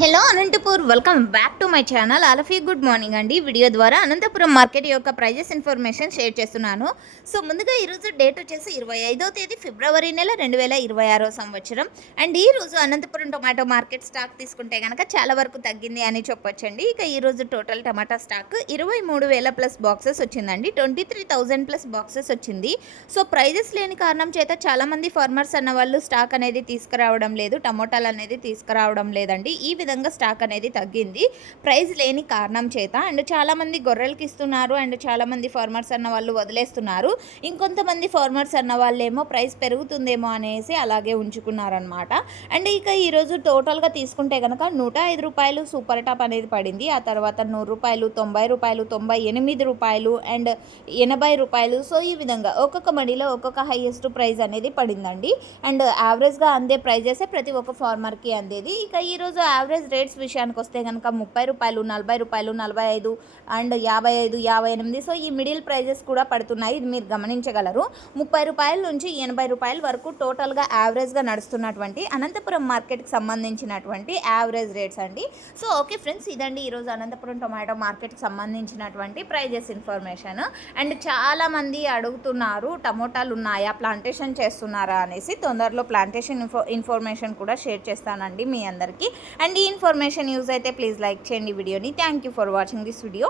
Hello Anantapur, welcome back to my channel. All good morning అండి. Video ద్వారా Anantapuram market యొక్క prices information share చేస్తున్నాను. So ముందుగా ఈరోజు డేట్ వచ్చేసి 25వ తేదీ ఫిబ్రవరి నెల 2026 సంవత్సరం. అండ్ ఈరోజు అనంతపురం టొమాటో మార్కెట్ స్టాక్ తీసుకుంటే కనుక చాలా వరకు తగ్గింది అని చెప్పొచ్చండి. ఇక ఈరోజు టోటల్ టమాటా స్టాక్ 23,000 ప్లస్ బాక్సెస్ వచ్చిందండి. 23,000 ప్లస్ బాక్సెస్ వచ్చింది. సో ప్రైజెస్ లేని కారణం చేత చాలామంది ఫార్మర్స్ అన్న వాళ్ళు స్టాక్ అనేది తీసుకురావడం లేదు, టమోటాలు అనేది తీసుకురావడం లేదండి. ఈ విధంగా స్టాక్ అనేది తగ్గింది ప్రైస్ లేని కారణం చేత. అండ్ చాలామంది గొర్రెలకి ఇస్తున్నారు, అండ్ చాలామంది ఫార్మర్స్ అన్న వాళ్ళు వదిలేస్తున్నారు. ఇంకొంతమంది ఫార్మర్స్ అన్న వాళ్ళేమో ప్రైస్ పెరుగుతుందేమో అనేసి అలాగే ఉంచుకున్నారనమాట. అండ్ ఇక ఈరోజు టోటల్గా తీసుకుంటే కనుక 105 రూపాయలు సూపర్ టాప్ అనేది పడింది. ఆ తర్వాత 100 రూపాయలు, 90 రూపాయలు, 98 రూపాయలు అండ్ 80 రూపాయలు. సో ఈ విధంగా ఒక్కొక్క మడిలో ఒక్కొక్క హైయెస్ట్ ప్రైస్ అనేది పడిందండి. అండ్ యావరేజ్గా అందే ప్రైజెస్ ప్రతి ఒక్క ఫార్మర్కి అందేది. ఇక ఈరోజు యావరేజ్ రేట్స్ విషయానికి వస్తే కనుక 30 రూపాయలు, 40 రూపాయలు, 45 అండ్ 55, 58. సో ఈ మిడిల్ ప్రైజెస్ కూడా పడుతున్నాయి, ఇది మీరు గమనించగలరు. 30 రూపాయల నుంచి 80 రూపాయల వరకు టోటల్గా యావరేజ్గా నడుస్తున్నటువంటి అనంతపురం మార్కెట్కి సంబంధించినటువంటి యావరేజ్ రేట్స్ అండి. సో ఓకే ఫ్రెండ్స్, ఇదండి ఈరోజు అనంతపురం టొమాటో మార్కెట్కి సంబంధించినటువంటి ప్రైజెస్ ఇన్ఫర్మేషన్. అండ్ చాలామంది అడుగుతున్నారు టమోటాలు ఉన్నాయా, ప్లాంటేషన్ చేస్తున్నారా అనేసి. తొందరలో ప్లాంటేషన్ ఇన్ఫర్మేషన్ కూడా షేర్ చేస్తానండి మీ అందరికీ. అండ్ ఈ ఇన్ఫర్మేషన్ యూజ్ అయితే ప్లీజ్ లైక్ చేయండి వీడియోని. Thank you for watching this video.